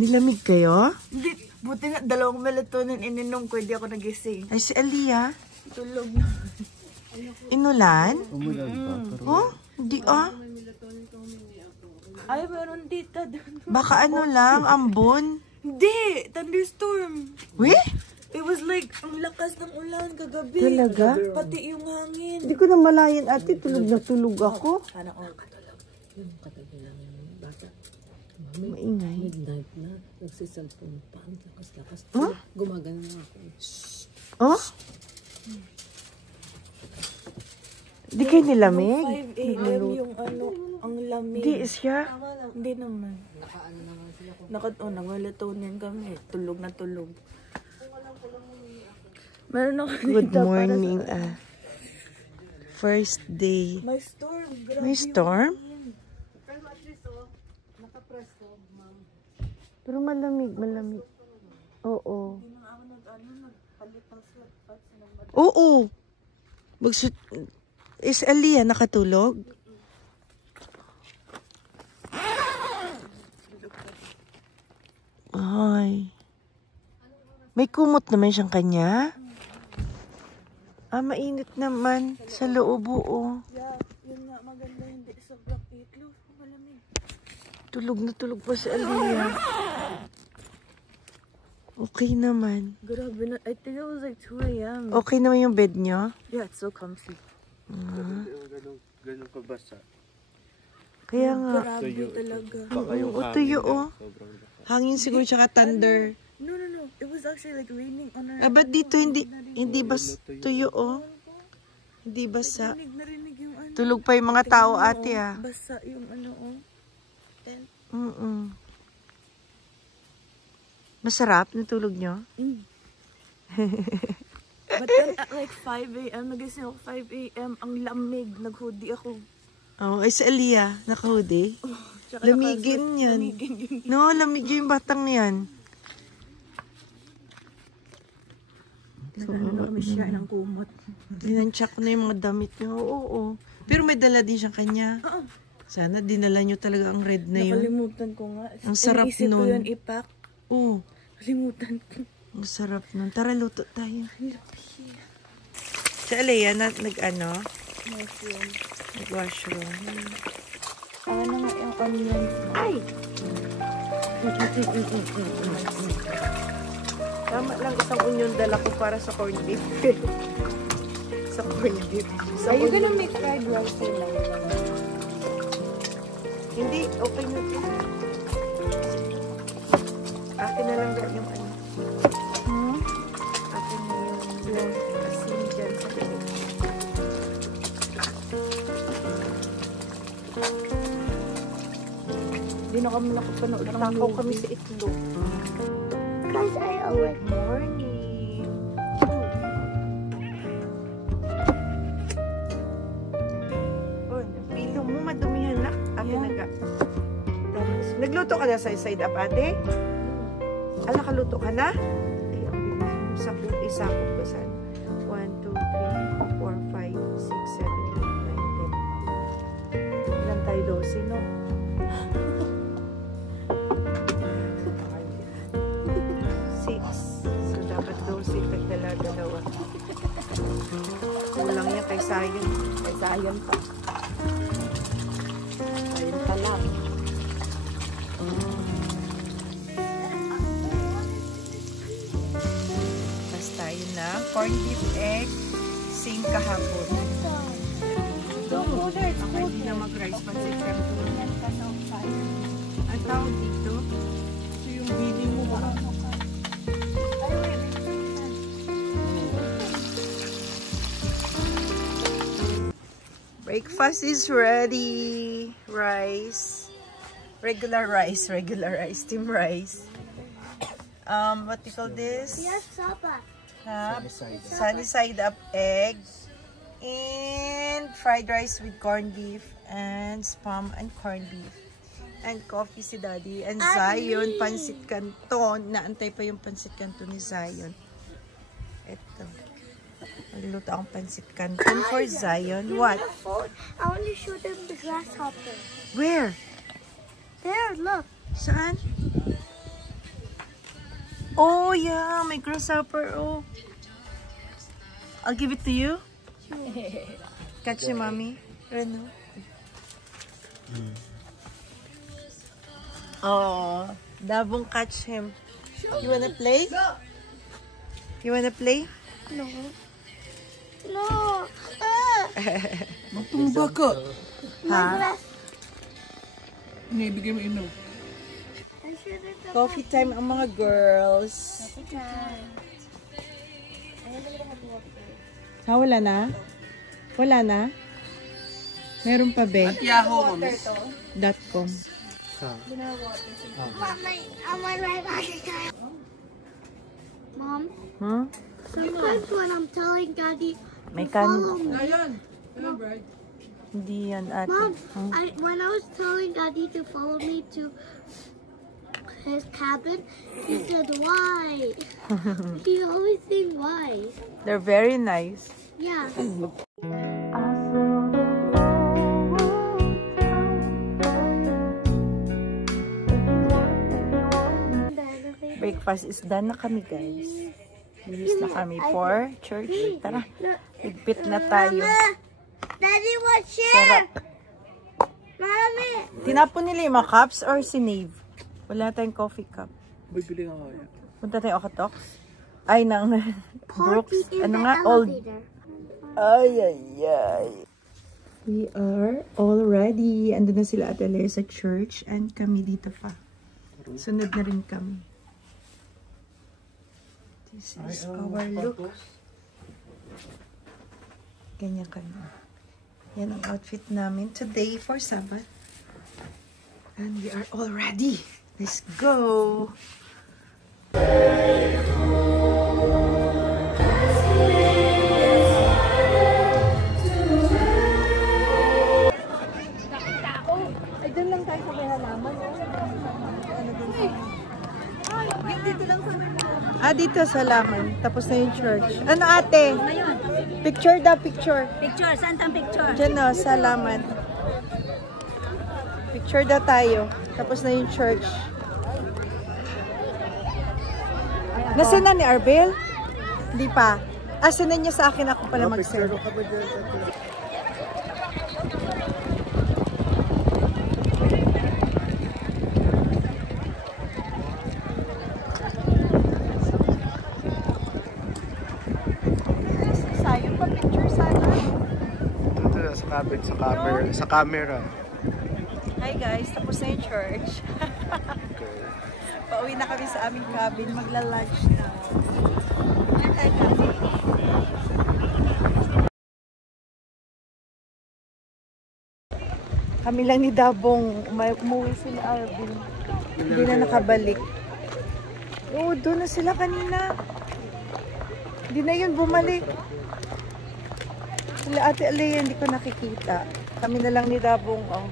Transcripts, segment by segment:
Nilamig kayo? Hindi. Buti nga, 2 melatonin ininom ko. Hindi ako nagising. Ay, si Aliyah. Tulog na. Inulan? Umulan pa. Pero Oh, hindi ah. Ay, meron dito. Baka ano lang, ambon. Hindi! Thunderstorm. Weh? It was like, ang lakas ng ulan kagabi. Talaga? Pati yung hangin. Hindi ko na malayan ate, tulog na tulog ako. Sana all katulog. Yung katabi lang yung bata. Maingay. Midnight na. Nagsiselfone pa. Ang lakas-lakas. Huh? Gumagano nga ako. Oh? Di kayo nilamig? 5 a.m. yung ano, ang lamig. Di siya. Hindi naman. Nag-melatonin kami. Tulog na tulog. Meron ako Good dito para morning ah. First day. May storm. Grabe May storm? Pero malamig, malamig. Oo. Oo. Is Aliyah nakatulog? Ay. May kumot naman siyang kanya. Ah, mainit naman sa loob, oo. Yeah, yun nga maganda. Hindi sobrang itlo. Malamig. Tulog na tulog pa si Aliyah. Okay naman. Grabe na. I think it was like 2 a.m. Okay naman yung bed niyo? Yeah, it's so comfy. ganun kabasa. Kaya nga. Grabe talaga. Baka yung Oo, hangin tuyo, lang, oh. sobrang lakas. Hangin siguro tsaka thunder. No. It was actually like raining on our... Ah, ba't dito hindi bas tuyo, oh? Hindi basa. Narinig yung ano. Tulog pa yung mga tao, ate, ah. Basa yung ano, oh. Tent. Masarap na tulog nyo? But then at like 5 a.m., nagising ako 5 a.m., ang lamig, nag-hoodie ako. Oh, ay si Aliyah, naka-hoodie. Tsaka Lamigin yan. Lamigin yun. No, lamigin yung batang yan. Nag-ano na kami siya ng kumot. Dinansyak ko na yung mga damit niya. Oo. Pero may dala din siyang kanya. Oo. Sana dinala nyo talaga ang red na yun. Nakalimutan ko nga. Ang sarap Iniisip ko nun. yun ipack. Oo. Kalimutan ko. Ang sarap nun. Tara, luto tayo. Si Aliyah, nag-ano? Nag-washroom. Awa na nga yung onions. Ay! Tama lang isang onion dala ko para sa corned beef. Sa corned beef. Are you gonna make fried rice lang? Hindi, okay na ito. Akin na lang yung ano. Akin na yung asin dyan sa loob. Hindi na kami nakapanood ng Natakaw kami sa itlog. Guys, I always... Good morning. Oh, pilo mo madumihan na. Akin Yeah. Nagluto ka na sa side up, ate? Ala, kaluto ka na? Ay, ang bilis. Isakot ko saan? 1, 2, 3, 4, 5, 6, 7, 8, 9, 10. Ilan tayo? 12, no? 6. So, dapat 12. Tagdala-dalawa. Kulang yan kay Sayon. Kay Sayon pa. Sayon pa lang. Basta yun lang. Corned beef egg. Same kahapon. Ako hindi na mag-rice pancit canton. Ang tawag dito? Ito yung bili mo ba? Breakfast is ready. Rice. Regular rice. Steam rice. What do you call this? Yes, Papa. Sunny side up egg. And fried rice with corned beef. And spam and corned beef. And coffee si Daddy. And Zion, pancit canton. Naantay pa yung pancit canton ni Zion. Ito. Magluto akong pancit canton for Zion. What? I want to show them the grasshopper. Where? There, look. Saan? Oh, yeah. May grasshopper. Oh. I'll give it to you. Catch you, mommy. Reno. Oh, Dabong catch him. You wanna play? You wanna play? No. No. Magtumba ka. Ha? Inibigay mo inom. Coffee time ang mga girls. Ha, wala na? Wala na? Meron pa ba? At Yahoo, miss. .com. Mom, Huh? sometimes when I'm telling Daddy May follow kan... me. Ayan. Ayan, Brad. Hindi yan, ate. Mom, Huh? when I was telling Daddy to follow me to his cabin, he said why? He always saying why. They're very nice. Yeah. Breakfast is done na kami, guys. Bihis na kami for church. Tara, ligpit na tayo. Daddy, what's here? Sarap. Mommy. Tinapon nila yung mga cups or sinave? Wala tayong coffee cup. Bibili ka kaya. Punta tayo Okatox. Ay, ng Brooks. in Ano the nga? Old. elevator. Ay, ay, ay. We are all ready. Andun na sila Ate Lea sa church and kami dito pa. Sunod na rin kami. This is our look. Ganyan kami. Yan ang outfit namin today for Sabbath. And we are all ready. Let's go! Ay, doon lang tayo sa may halaman. Ano doon? Dito lang sa may halaman. Ah, dito sa halaman. Tapos na yung church. Ano ate? Picture daw, picture. Picture, saan ang picture? Diyan o, sa halaman. Picture daw tayo. Tapos na yung church. Nasaan na ni Arbel? Hindi pa. Sinan niya sa akin, ako pala mag-serve. Sayang pa picture sana. Ito sa camera. Hi guys, tapos na yung church. Pauwi na kami sa aming cabin, magla-lunch na. Kami lang ni Dabong, umuwi sila Arvin. Hindi na nakabalik. Oo, doon na sila kanina. Hindi na yun bumalik. Sila Ate Alea, hindi ko nakikita. Kami na lang ni Dabong, oh.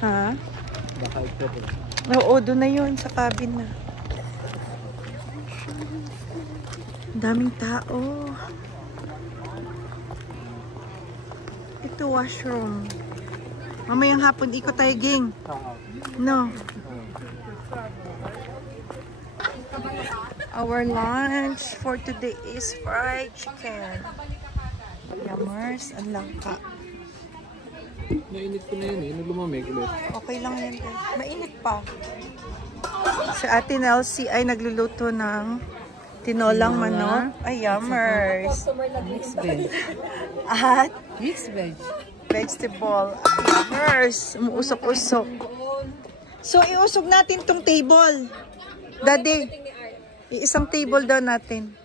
Ha? Oo, doon na yun, sa cabin na. Ang daming tao. Ito, washroom. Mamayang hapon, ikot tayo, ging. No. Our lunch for today is fried chicken. Yummers, ang langka. Nainit ko na yun eh. Naglumamig ulit. Okay lang yan, guys. Mainit pa. Si Ate Nelsie ay nagluluto ng tinolang manok. Ay, yummers. Mixed veg. At Mixed veg. vegetable. Yummers. Umuusok-usok. So, iusog natin tong table. Daddy. Isang table daw natin.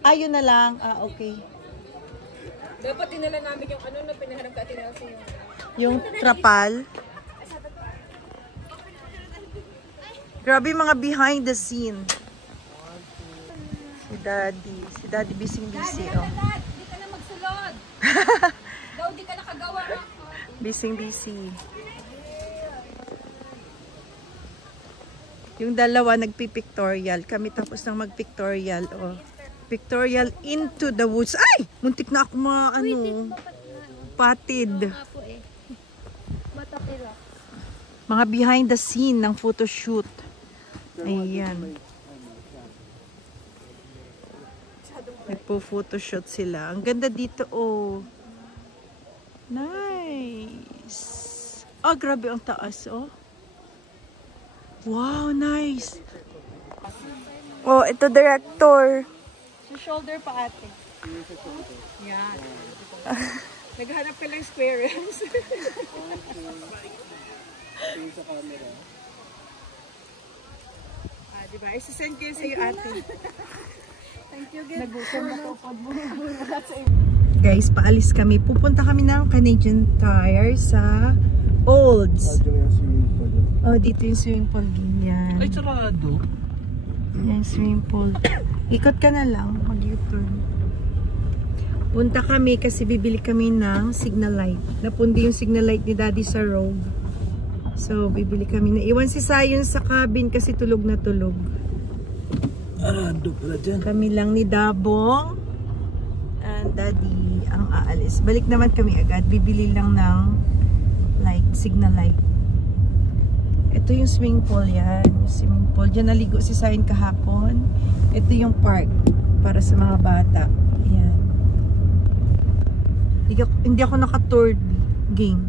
Ayun na lang. Ah, okay. Dapat dinala namin yung ano na pinahanap ka tinalsi yung... Yung trapal. Grabe mga behind the scene. Si Daddy. Si Daddy busy-busy. Oh. Dad, di ka na magsulod. Daw di ka nakagawa. Busy-busy. Yung dalawa nagpi-pictorial. Kami tapos nang mag-pictorial. Oh. Pictorial into the woods. Ay! Muntik na ako patid. Mga behind the scene ng photoshoot. Ayan. Nagpo-photoshoot sila. Ang ganda dito, oh. Nice. Ah, grabe ang taas, oh. Wow, nice. Oh, ito director. Sa shoulder pa ate. Yan. Naghanap ka lang squares. Sa camera. Diba? Isasend ko yun sa'yo ate. Thank you, Gil. Nagutom na po pag Guys, paalis kami. Pupunta kami ng Canadian Tire sa Olds. Oh, dito yung swimming pool. Yan. Ay, sarado. Yan, swimming pool. Ikot ka na lang. Mag-U-turn. Punta kami kasi bibili kami ng signal light. Napundi yung signal light ni Daddy sa Rogue. So, bibili kami. Naiwan si Sayon sa cabin kasi tulog na tulog. Sarado pala dyan. Kami lang ni Dabong and Daddy ang aalis. Balik naman kami agad. Bibili lang ng light, signal light. Ito yung swimming pool yan. Yung swimming pool. Diyan naligo si Sayon kahapon. Ito yung park para sa mga bata. Yan. Hindi ako naka-tour game.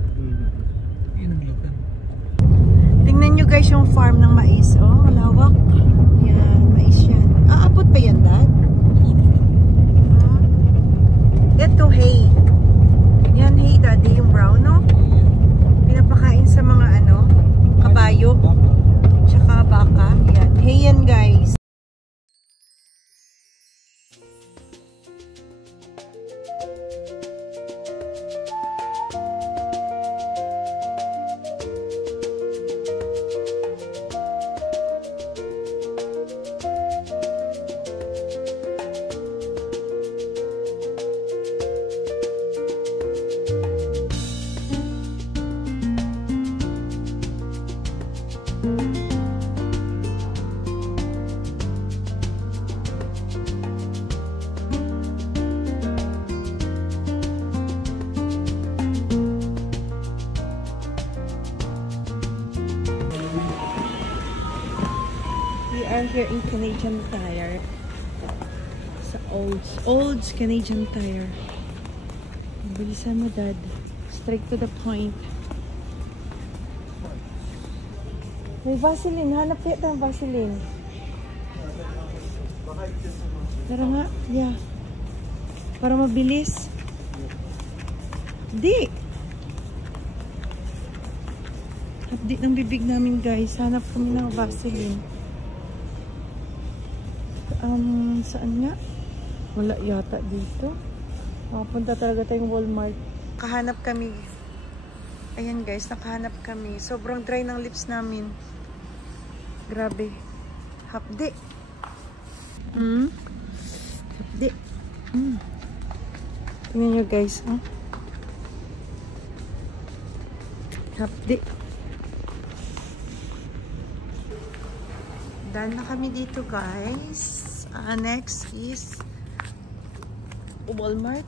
Tingnan nyo guys yung farm ng mais. Oh, lawak. Yan, mais yan. Aabot pa yan, Dad? Ito, hay. Yan, hay, Daddy, yung brown, no? Pinapakain sa mga, ano, kabayo. Tsaka baka. Yan, hay yan, guys. We are here in Canadian Tire. Sa Olds Canadian Tire. Bilisan mo, Dad. Straight to the point. May Vaseline. Hanap kaya ng Vaseline. Tara nga. Yeah. Para mabilis. Di. Update ng bibig namin, guys. Hanap kami ng Vaseline. Saan nga? Wala yata dito. Makapunta talaga tayong Walmart. Kahanap kami. Ayan guys, nakahanap kami. Sobrang dry ng lips namin. Grabe. Hapdi. Hapdi. Tingnan nyo guys. Oh. Hapdi. Dahil na kami dito guys. Next is Walmart.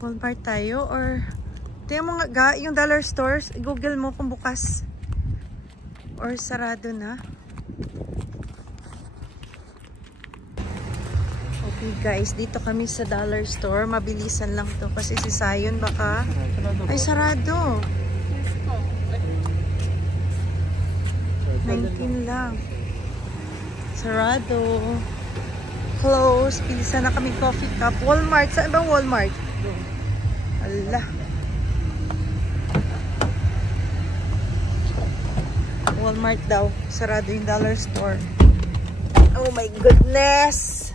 Walmart tayo or tingnan mo nga yung dollar stores. Google mo kung bukas or sarado na. Okay guys, dito kami sa dollar store. Mabilisan lang to kasi si Sayon baka ay sarado. 19 lang. Sarado. Close. Bilisan na kami coffee cup. Walmart. Saan ba Walmart? Allah. Walmart daw. Sarado yung dollar store. Oh my goodness.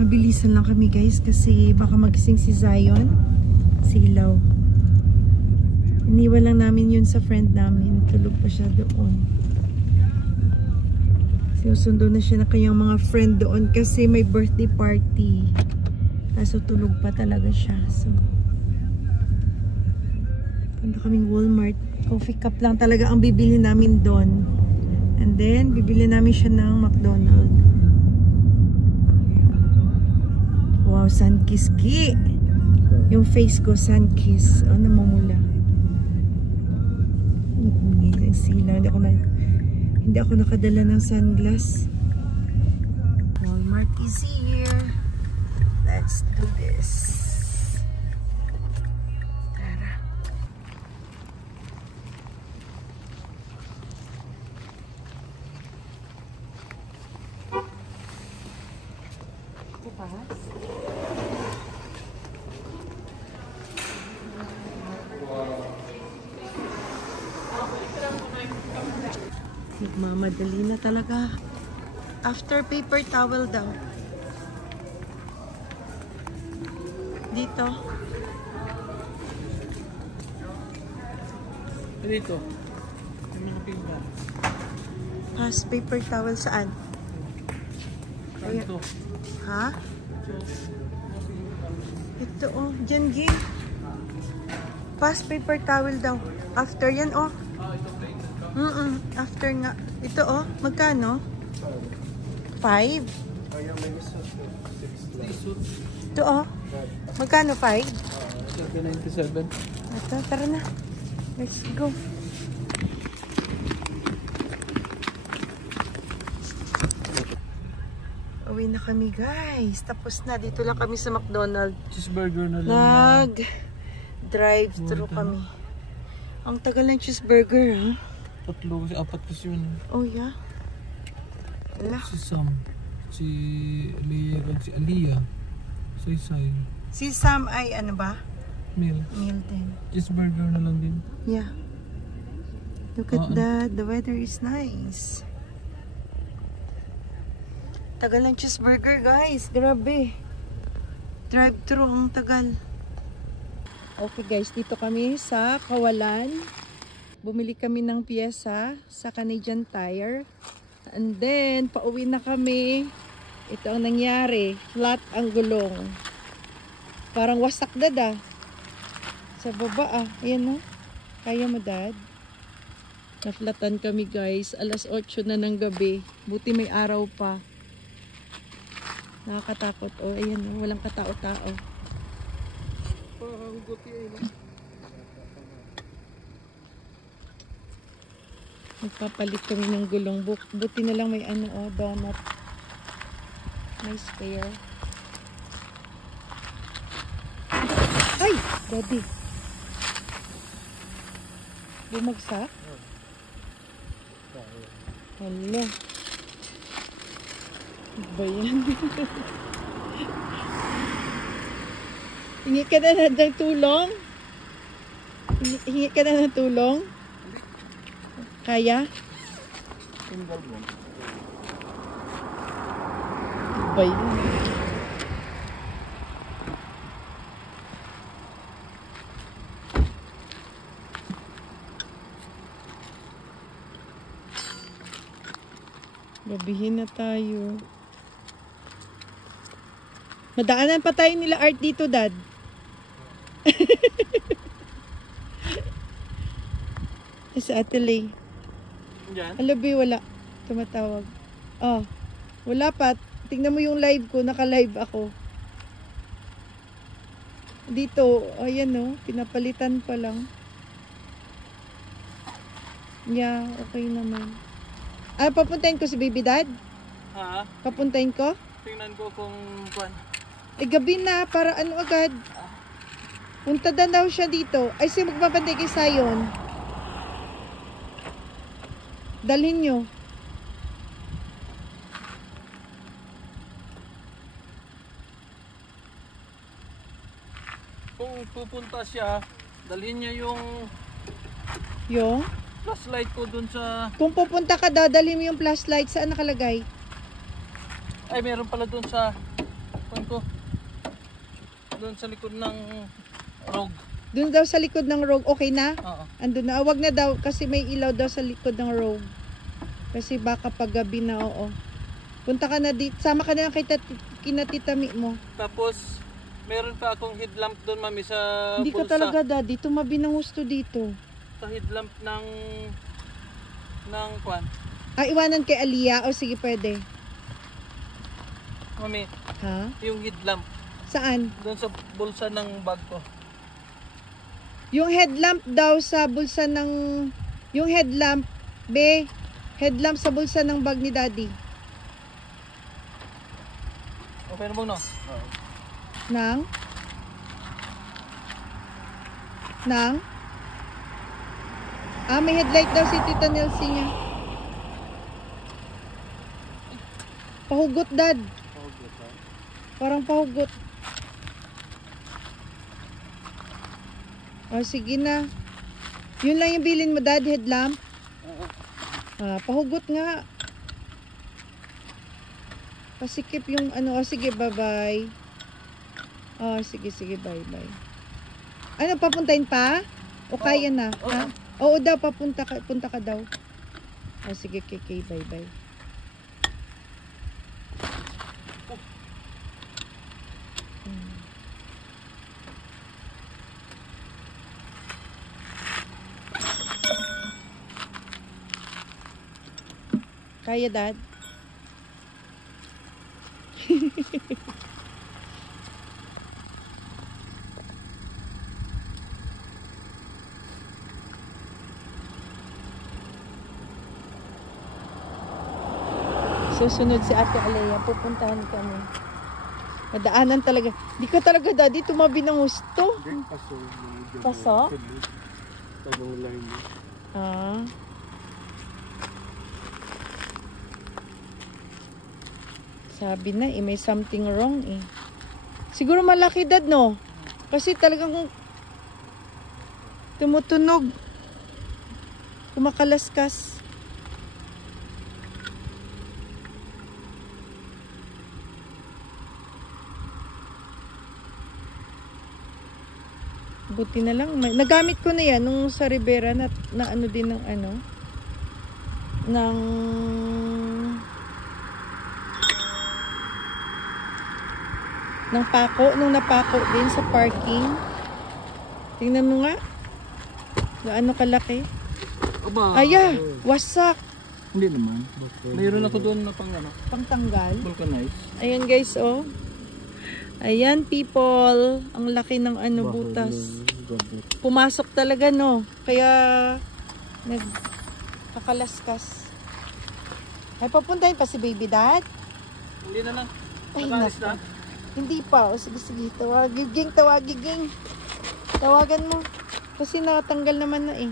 Mabilisan lang kami guys kasi baka magising si Zion. Silaw. Iniwan lang namin yun sa friend namin. Tulog pa siya doon. Sinusundo na siya na kanyang mga friend doon kasi may birthday party. Kaso tulog pa talaga siya. So, punta kaming Walmart. Coffee cup lang talaga ang bibili namin doon. And then, bibili namin siya ng McDonald's. Wow, San Kiski. Yung face ko, sun kiss. Oh, namumula. Ang sila. Hindi ako nakadala ng sunglass. Walmart is here. Let's do this. Tara. Nagmamadali na talaga. After paper towel daw. Dito. Dito. May mga pinta. Pas paper towel saan? Ayan. Ito. Ha? Ito oh. Diyan, G. Pas paper towel daw. After yan oh. After nga. Ito oh. Magkano? 5? Ito oh. Magkano 5? 97. Ito, tara na. Let's go. Uwi na kami guys. Tapos na. Dito lang kami sa McDonald's. Cheeseburger na lang. Nag-drive-thru kami. Ang tagal ng cheeseburger ha? 3 kasi 4 kasi yun. Oh yeah. Wala. Si Sam. Si Aliyah. Si Aliyah. Say. Si Sam ay ano ba? Meal. Meal din. Cheeseburger na lang din. Yeah. Look at that. The weather is nice. Tagal ng cheeseburger guys. Grabe. Drive-thru ang tagal. Okay guys, dito kami sa Kawalan. Bumili kami ng piyesa sa Canadian Tire. And then, pauwi na kami. Ito ang nangyari. Flat ang gulong. Parang wasak dad ah. Sa baba ah. Ayan oh. Kaya mo dad? Naflatan kami guys. Alas 8 na ng gabi. Buti may araw pa. Nakakatakot. Oh, ayan oh. Walang katao-tao. Magpapalit kami ng gulong. Buti na lang may ano oh. Donut. May spare. Ay! Daddy. Bumagsak? Hala. Ano ba yan? Hingi ka na ng tulong? Hingi ka na ng tulong? Kaya? Ano ba yan? Gabihin na tayo. Madaanan pa tayo nila Art dito, Dad. Sa Atelay. Alabi, wala. Tumatawag. Oh, wala pa. Tingnan mo yung live ko. Naka-live ako. Dito, ayan oh. Pinapalitan pa lang. Yeah, okay naman. Ah, papuntahin ko si Baby Dad? Ha? Papuntahin ko? Tingnan ko kung kuan. Eh, gabi na. Para ano agad? Punta daw siya dito. Ay, siya magpapantay kay Sayon. Dalhin nyo. Kung pupunta siya, dalhin niya yung Yung? flashlight ko dun sa... Kung pupunta ka, dadalhin mo yung flashlight. Saan nakalagay? Ay, meron pala dun sa... Kuan ko. Dun sa likod ng rogue. Doon daw sa likod ng rogue. Okay na? Oo. Andun na. Wag na daw kasi may ilaw daw sa likod ng rogue. Kasi baka pag gabi na, oo. Punta ka na dito. Sama ka na lang kina Tita Mi mo. Tapos, meron pa akong headlamp dun, mami, sa Hindi ka bulsa. talaga, Daddy. Tumabi ng gusto dito. Sa headlamp ng kuan. Ah, iwanan kay Aliyah? O sige, pwede. Mami, Ha? yung headlamp. Saan? Doon sa bulsa ng bag ko. Yung headlamp daw sa bulsa ng... Yung headlamp, be. Headlamp sa bulsa ng bag ni Daddy. Okay na bang no? Nang? Nang? May headlight daw si Tita Nelsie niya. Pahugot, Dad. Parang pahugot. Sige na. Yun lang yung bilin mo, Dad, headlamp? Pahugot nga. Pasikip yung ano. Sige, bye-bye. Sige, bye-bye. Ano, papuntahin pa? O kaya na? Ha? Oo daw, punta ka daw. Sige, KK, bye-bye. Kaya, Dad? Susunod si Ate Alea, pupuntahan kami. Madaanan talaga. Di ka talaga, Daddy, tumabi ng gusto. Paso? Sabi na, may something wrong eh. Siguro malaki, Dad, no? Kasi talagang tumutunog. Kumakalaskas. Buti na lang. Nagamit ko na yan nung sa Rivera na ano din ng ano. Ng pako. Nung napako din sa parking. Tingnan mo nga. Gaano kalaki. Wasak. Hindi naman. Mayroon ako doon na Pangtanggal. Vulcanize. Ayan guys, oh. Ayan people. Ang laki ng butas. Pumasok talaga, no? Kaya nagkakalaskas. Ay, papuntahin pa si Baby Dad? Hindi na lang. Ay, Nakalis na? Hindi pa. Sige. Tawagiging. Tawagan mo. Kasi natanggal naman na eh.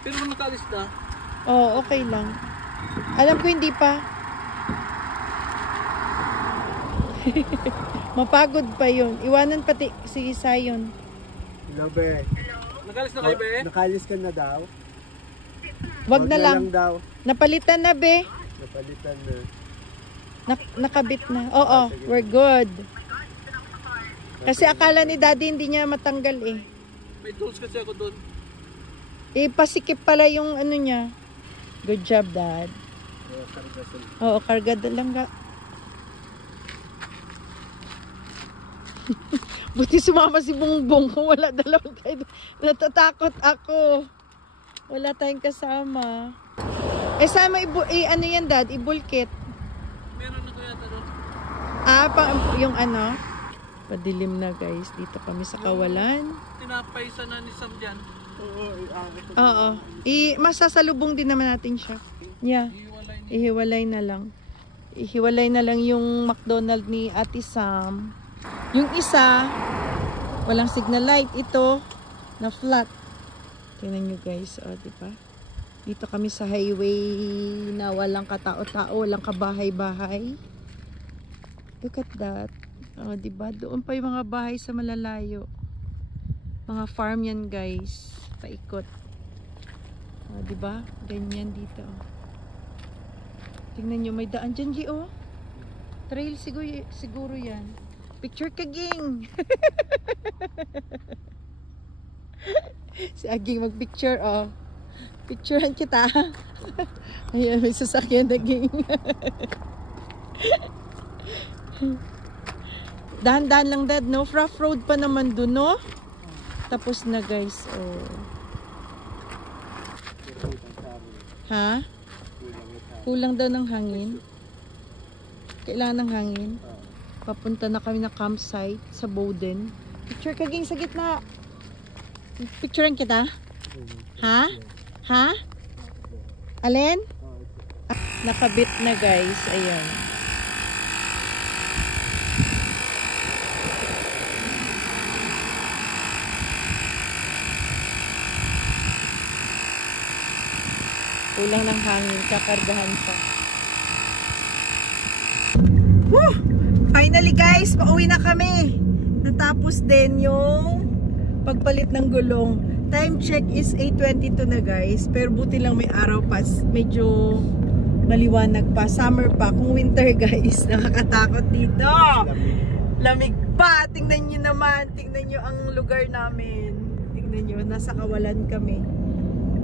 Pero nakalis na? Oo, okay lang. Alam ko hindi pa. Mapagod pa yun. Iwanan pati si Sayon. Hello, Be. Nakalis na kayo, Be? Nakalis ka na daw? Wag na lang. Daw. Napalitan na, Be. Napalitan na. Nakabit na. Oo, we're good. Kasi akala ni Daddy hindi niya matanggal eh. May tools kasi ako doon. Pasikip pala yung ano niya. Good job, Dad. Oo, kargada lang ga. Buti sumama si Bongbong kung wala dalawang tayo. Natatakot ako. Wala tayong kasama. Sama ano yan, Dad? Ibulkit. Meron ako yata doon. Yung ano? Padilim na guys. Dito kami sa kawalan. Tinapay sana ni Sam dyan. Oo. Masasalubong din naman natin siya. Yeah. Ihiwalay na lang. Ihiwalay na lang yung McDonald's ni Ate Sam. Yung isa, walang signal light. Ito, na flat. Tingnan nyo guys. O, diba? Dito kami sa highway na walang katao-tao, walang kabahay-bahay. Look at that. O, diba? Doon pa yung mga bahay sa malalayo. Mga farm yan guys. Paikot. O, diba? Ganyan dito. Tingnan nyo, may daan dyan, G, oh. Trail siguro yan. Picture ka, Ging. Si Aging mag-picture, oh. Picturean kita. Ayan, may sasakyan na, Ging. Dahan-dahan lang, Dad, no? Rough road pa naman dun, no? Tapos na, guys. Oh. Ha? Kulang daw ng hangin. Kailangan ng hangin. Papunta na kami na campsite sa Bowden. Picture ka ging sa gitna. Picturean kita? Ha? Ha? Alin? Nakabit na guys. Ayan. Kulang ng hangin. Kakargahan pa. Woo! Finally guys, pauwi na kami. Natapos din yung pagpalit ng gulong. Time check is 8:22 na guys. Pero buti lang may araw pa. Medyo maliwanag pa. Summer pa. Kung winter guys, nakakatakot dito. Lamig pa. Tingnan nyo naman. Tingnan nyo ang lugar namin. Tingnan nyo. Nasa Kawalan kami.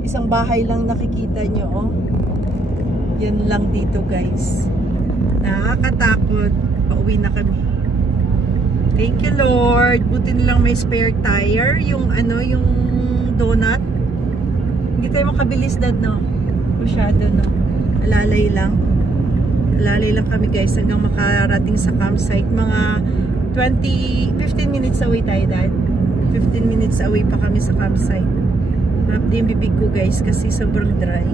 Isang bahay lang nakikita nyo. Oh. Yan lang dito guys. Nakakatakot. Pauwi na kami. Thank you Lord. Buti nilang may spare tire. Yung ano, yung donut. Hindi tayo makabilis dad, no? Masyado, no? Alalay lang. Alalay lang kami guys hanggang makarating sa campsite. Mga 15 minutes away tayo dad. 15 minutes away pa kami sa campsite. Harap din bibig ko guys kasi sobrang dry.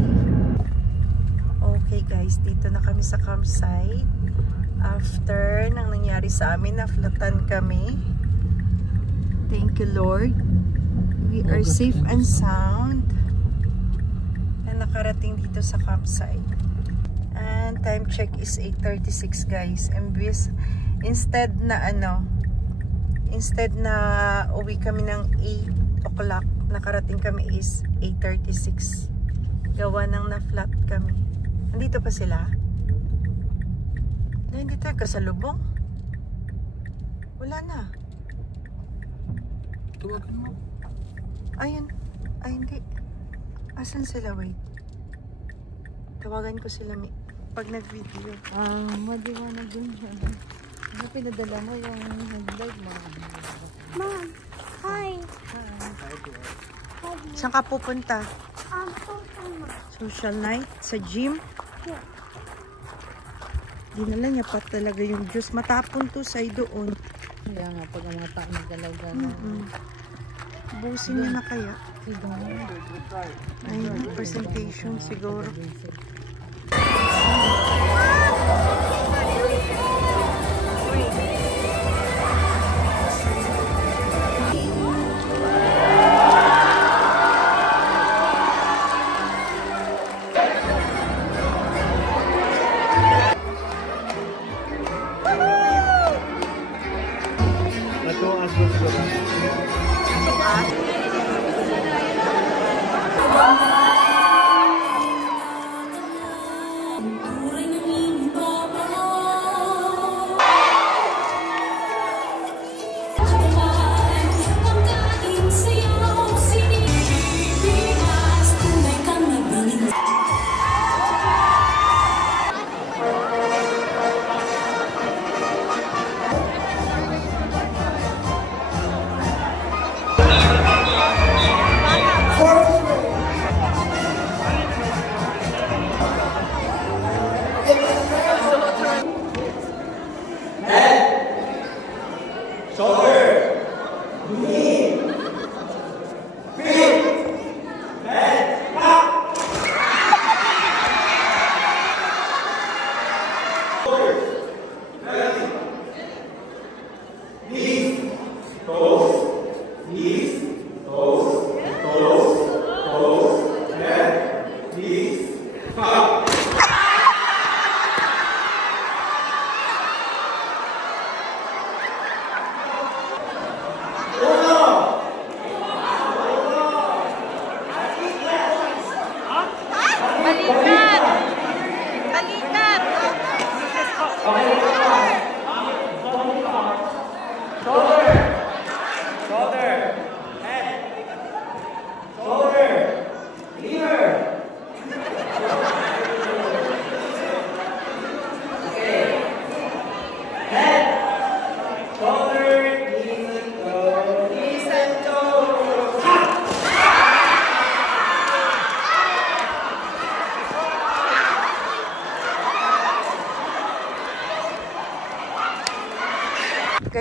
Okay guys, dito na kami sa campsite. After nang nangyari sa amin, na-flatan kami. Thank you Lord. We are safe and sound. And nakarating dito sa campsite. And time check is 8:36 guys. And instead na uwi kami ng 8 o'clock, nakarating kami is 8:36. Gawa nang na-flat kami. Nandito pa sila? Na hindi tayo kasalubong? Wala na. Tuwagan mo. Ayun. Ay, hindi. Asan sila? Wait. Tawagan ko sila pag nag-video. Madiwanag dun siya. Ano pinadala mo yung nag-live mo? Mom, hi. Saan ka pupunta? Mama. Social night? Sa gym? Yeah. Dinala niya pa talaga yung juice. Matapon to sa doon. Kaya nga, pag ang mga tao nagalaw-galaw. Busin niya na kaya. Ayun, presentation siguro.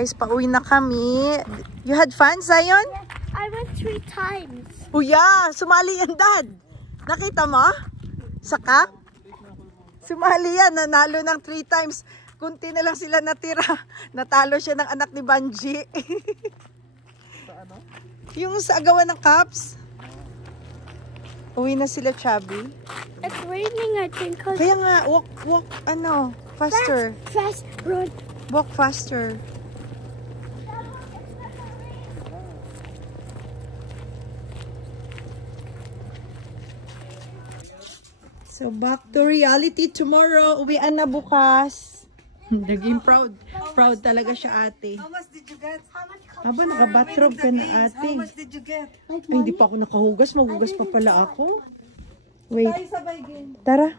guys, pauwi na kami. You had fun, Zion? I went 3 times. Uya, sumali yan, Dad. Nakita mo? Sa cup? Sumali yan, nanalo ng 3 times. Kunti na lang sila natira. Natalo siya ng anak ni Banji. Yung sa agawan ng cups. Uwi na sila, Chubby. It's raining, I think. Kaya nga, walk, faster. Fast, run. Walk faster. So, back to reality tomorrow. Uwian na bukas. Naging proud. Proud talaga siya, ate. How much did you get? Aba, naka-bathrobe ka na, ate. How much did you get? Ay, hindi pa ako nakahugas. Maghugas pa pala ako. Wait. Sabay game. Tara.